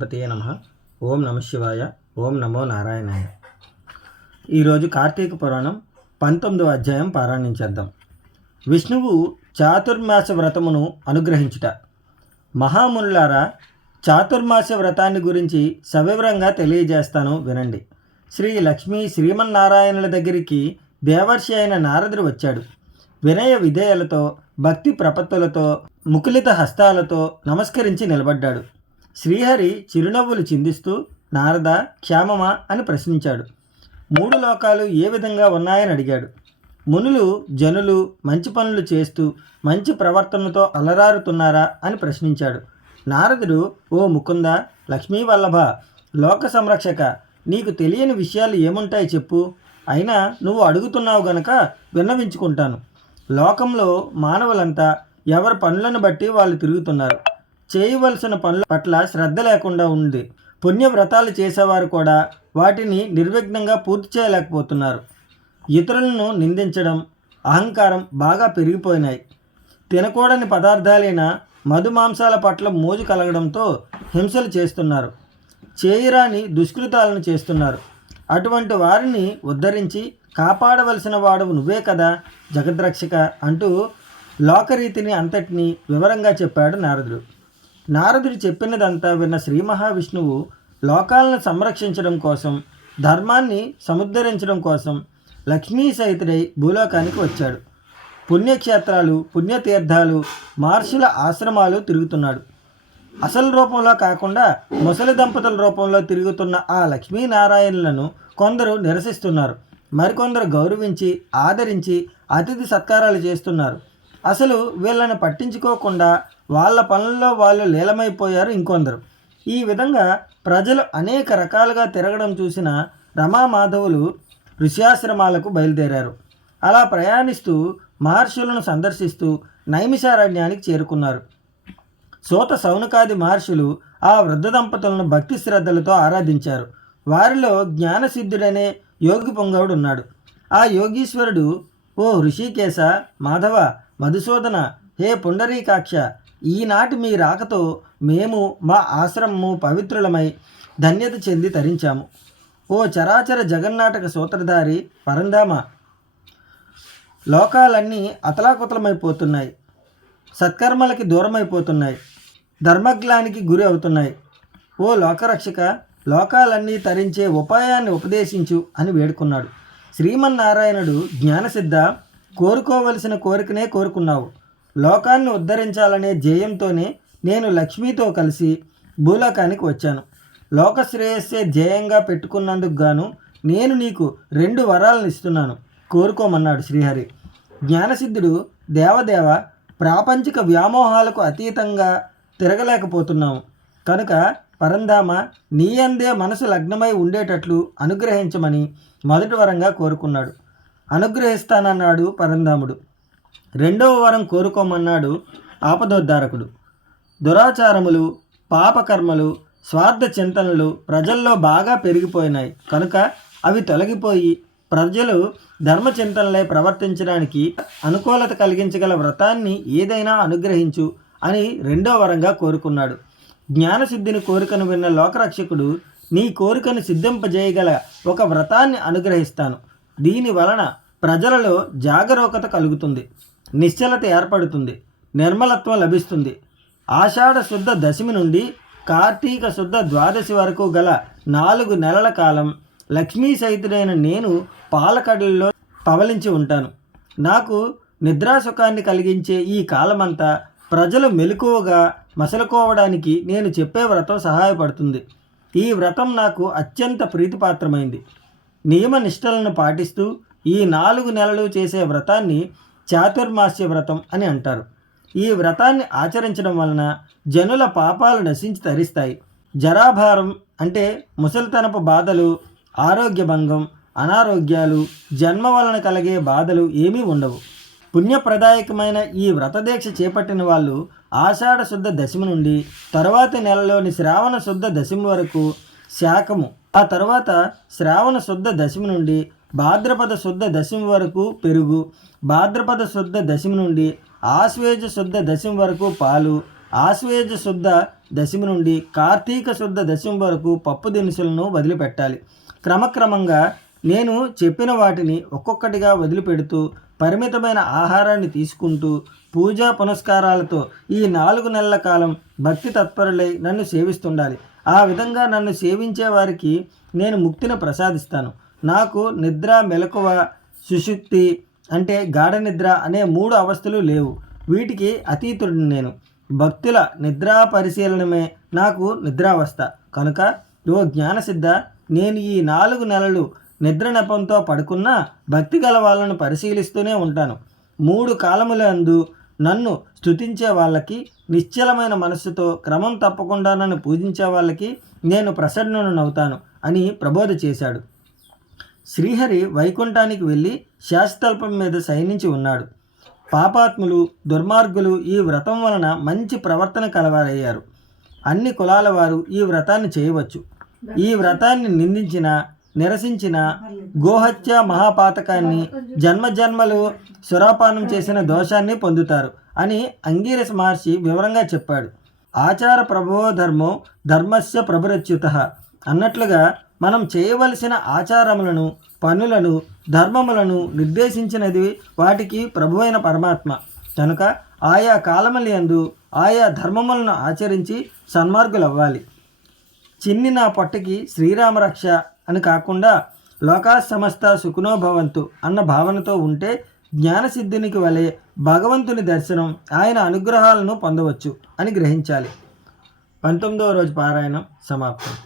గణపతియే నమ. ఓం నమ శివాయ. ఓం నమో నారాయణాయ. ఈరోజు కార్తీక పురాణం పంతొమ్మిదవ అధ్యాయం పారాయణించేద్దాం విష్ణువు చాతుర్మాస వ్రతమును అనుగ్రహించుట. మహామునులారా చాతుర్మాస వ్రతాన్ని గురించి సవివరంగా తెలియజేస్తాను వినండి. శ్రీ లక్ష్మీ శ్రీమన్నారాయణుల దగ్గరికి దేవర్షి అయిన నారదుడు వచ్చాడు. వినయ విధేయులతో భక్తి ప్రపత్తులతో ముకులిత హస్తాలతో నమస్కరించి నిలబడ్డాడు. శ్రీహరి చిరునవ్వులు చిందిస్తూ నారద క్షేమమా? అని ప్రశ్నించాడు. మూడు లోకాలు ఏ విధంగా ఉన్నాయని అడిగాడు. మునులు జనులు మంచి పనులు చేస్తూ మంచి ప్రవర్తనతో అలరారుతున్నారా అని ప్రశ్నించాడు. నారదుడు ఓ ముకుంద లక్ష్మీ వల్లభ లోక సంరక్షక నీకు తెలియని విషయాలు ఏముంటాయి చెప్పు. అయినా నువ్వు అడుగుతున్నావు గనక విన్నవించుకుంటాను. లోకంలో మానవులంతా ఎవరి పనులను బట్టి వాళ్ళు తిరుగుతున్నారు. చేయవలసిన పనుల పట్ల శ్రద్ధ లేకుండా ఉంది. పుణ్యవ్రతాలు చేసేవారు కూడా వాటిని నిర్విఘ్నంగా పూర్తి చేయలేకపోతున్నారు. ఇతరులను నిందించడం అహంకారం బాగా పెరిగిపోయినాయి. తినకూడని పదార్థాలైన మధుమాంసాల పట్ల మోజు కలగడంతో హింసలు చేస్తున్నారు. చేయరాని దుష్కృతాలను చేస్తున్నారు. అటువంటి వారిని ఉద్ధరించి కాపాడవలసిన వాడు నువ్వే కదా జగద్రక్షక అంటూ లోకరీతిని అంతటినీ వివరంగా చెప్పాడు నారదుడు. నారదుడు చెప్పినదంతా విన్న శ్రీ మహావిష్ణువు లోకాలను సంరక్షించడం కోసం ధర్మాన్ని సముద్ధరించడం కోసం లక్ష్మీ సహితుడై భూలోకానికి వచ్చాడు. పుణ్యక్షేత్రాలు పుణ్యతీర్థాలు మహర్షుల ఆశ్రమాలు తిరుగుతున్నాడు. అసలు రూపంలో కాకుండా ముసలి దంపతుల రూపంలో తిరుగుతున్న ఆ లక్ష్మీనారాయణులను కొందరు నిరసిస్తున్నారు. మరికొందరు గౌరవించి ఆదరించి అతిథి సత్కారాలు చేస్తున్నారు. అసలు వీళ్ళని పట్టించుకోకుండా వాళ్ళ పనుల్లో వాళ్ళు లీలమైపోయారు ఇంకొందరు. ఈ విధంగా ప్రజలు అనేక రకాలుగా తిరగడం చూసిన రమామాధవులు ఋష్యాశ్రమాలకు బయలుదేరారు. అలా ప్రయాణిస్తూ మహర్షులను సందర్శిస్తూ నైమిషారణ్యానికి చేరుకున్నారు. సోత సౌనకాది మహర్షులు ఆ వృద్ధ దంపతులను భక్తి శ్రద్ధలతో ఆరాధించారు. వారిలో జ్ఞానసిద్ధుడనే యోగి పొంగవుడు ఉన్నాడు. ఆ యోగీశ్వరుడు ఓ ఋషికేశ మాధవ మధుసూదన హే పుండరీకాక్ష ఈనాటి మీ రాకతో మేము మా ఆశ్రమము పవిత్రులమై ధన్యత చెంది తరించాము. ఓ చరాచర జగన్నాటక సూత్రధారి పరంధామ లోకాలన్నీ అతలాకుతలమైపోతున్నాయి సత్కర్మలకి దూరమైపోతున్నాయి ధర్మగ్లానికి గురి అవుతున్నాయి. ఓ లోకరక్షక లోకాలన్నీ తరించే ఉపాయాన్ని ఉపదేశించు అని వేడుకున్నాడు. శ్రీమన్నారాయణుడు జ్ఞానసిద్ధ కోరుకోవలసిన కోరికనే కోరుకున్నావు. లోకాన్ని ఉద్ధరించాలనే ధ్యేయంతోనే నేను లక్ష్మితో కలిసి భూలోకానికి వచ్చాను. లోక శ్రేయస్సే ధ్యేయంగా పెట్టుకున్నందుకు గాను నేను నీకు రెండు వరాలను ఇస్తున్నాను కోరుకోమన్నాడు శ్రీహరి. జ్ఞానసిద్ధుడు దేవదేవ ప్రాపంచిక వ్యామోహాలకు అతీతంగా తిరగలేకపోతున్నాము కనుక పరంధామ నీ అందే మనసు లగ్నమై ఉండేటట్లు అనుగ్రహించమని మొదటి వరంగా కోరుకున్నాడు. అనుగ్రహిస్తానన్నాడు పరంధాముడు. రెండవ వరం కోరుకోమన్నాడు ఆపదోద్ధారకుడు. దురాచారములు పాపకర్మలు స్వార్థ చింతనలు ప్రజల్లో బాగా పెరిగిపోయినాయి. కనుక అవి తొలగిపోయి ప్రజలు ధర్మచింతనలై ప్రవర్తించడానికి అనుకూలత కలిగించగల వ్రతాన్ని ఏదైనా అనుగ్రహించు అని రెండో వరంగా కోరుకున్నాడు. జ్ఞానసిద్ధిని కోరికను విన్న లోకరక్షకుడు నీ కోరికను సిద్ధింపజేయగల ఒక వ్రతాన్ని అనుగ్రహిస్తాను. దీని వలన ప్రజలలో జాగరూకత కలుగుతుంది. నిశ్చలత ఏర్పడుతుంది నిర్మలత్వం లభిస్తుంది. ఆషాఢ శుద్ధ దశమి నుండి కార్తీక శుద్ధ ద్వాదశి వరకు గల నాలుగు నెలల కాలం లక్ష్మీ సహితుడైన నేను పాలకడల్లో పవలించి ఉంటాను. నాకు నిద్రాసుఖాన్ని కలిగించే ఈ కాలమంతా ప్రజలు మెలకువగా మసలుకోవడానికి నేను చెప్పే వ్రతం సహాయపడుతుంది. ఈ వ్రతం నాకు అత్యంత ప్రీతిపాత్రమైంది. నియమ నిష్టలను పాటిస్తూ ఈ నాలుగు నెలలు చేసే వ్రతాన్ని చాతుర్మాస్య వ్రతం అని అంటారు. ఈ వ్రతాన్ని ఆచరించడం వలన జనుల పాపాలు నశించి తరిస్తాయి. జరాభారం అంటే ముసలితనపు బాధలు ఆరోగ్య భంగం అనారోగ్యాలు జన్మ వలన కలిగే బాధలు ఏమీ ఉండవు. పుణ్యప్రదాయకమైన ఈ వ్రతదీక్ష చేపట్టిన వాళ్ళు ఆషాఢ శుద్ధ దశమి నుండి తరువాతి నెలలోని శ్రావణ శుద్ధ దశమి వరకు శాఖము ఆ తర్వాత శ్రావణ శుద్ధ దశమి నుండి భాద్రపద శుద్ధ దశమి వరకు పెరుగు భాద్రపద శుద్ధ దశమి నుండి ఆశ్వేజ శుద్ధ దశమి వరకు పాలు ఆశ్వేజ శుద్ధ దశమి నుండి కార్తీక శుద్ధ దశమి వరకు పప్పు దినుసులను వదిలిపెట్టాలి. క్రమక్రమంగా నేను చెప్పిన వాటిని ఒక్కొక్కటిగా వదిలిపెడుతూ పరిమితమైన ఆహారాన్ని తీసుకుంటూ పూజా పునస్కారాలతో ఈ నాలుగు నెలల కాలం భక్తి తత్పరులై నన్ను సేవిస్తుండాలి. ఆ విధంగా నన్ను సేవించే వారికి నేను ముక్తిని ప్రసాదిస్తాను. నాకు నిద్ర మెలకువ సుషుప్తి అంటే గాఢ నిద్ర అనే మూడు అవస్థలు లేవు. వీటికి అతీతుడిని నేను. భక్తుల నిద్రా పరిశీలనమే నాకు నిద్రావస్థ. కనుక ఓ జ్ఞానసిద్ధ నేను ఈ నాలుగు నెలలు నిద్ర నెపంతో పడుకున్నా భక్తి గల వాళ్ళను పరిశీలిస్తూనే ఉంటాను. మూడు కాలములందు నన్ను స్తుతించే వాళ్ళకి నిశ్చలమైన మనస్సుతో క్రమం తప్పకుండా నన్ను పూజించే వాళ్ళకి నేను ప్రసన్ననవుతాను అని ప్రబోధ చేశాడు. శ్రీహరి వైకుంఠానికి వెళ్ళి శాస్తల్పం మీద శయనించి ఉన్నాడు. పాపాత్ములు దుర్మార్గులు ఈ వ్రతం వలన మంచి ప్రవర్తన కలవారయ్యారు. అన్ని కులాల వారు ఈ వ్రతాన్ని చేయవచ్చు. ఈ వ్రతాన్ని నిందించిన నిరసించిన గోహత్య మహాపాతకాన్ని జన్మజన్మలు సురాపానం చేసిన దోషాన్ని పొందుతారు అని అంగీరస మహర్షి వివరంగా చెప్పాడు. ఆచార ప్రభో ధర్మో ధర్మస్య ప్రభురచ్యుత అన్నట్లుగా మనం చేయవలసిన ఆచారములను పనులను ధర్మములను నిర్దేశించినది వాటికి ప్రభువైన పరమాత్మ. కనుక ఆయా కాలములందు ఆయా ధర్మములను ఆచరించి సన్మార్గులవ్వాలి. చిన్ని నా పొట్టకి శ్రీరామరక్ష అని కాకుండా లోకా సమస్త సుఖనోభవంతు అన్న భావనతో ఉంటే జ్ఞానసిద్ధినికి వలె భగవంతుని దర్శనం ఆయన అనుగ్రహాలను పొందవచ్చు అని గ్రహించాలి. పంతొమ్మిదవ రోజు పారాయణం సమాప్తం.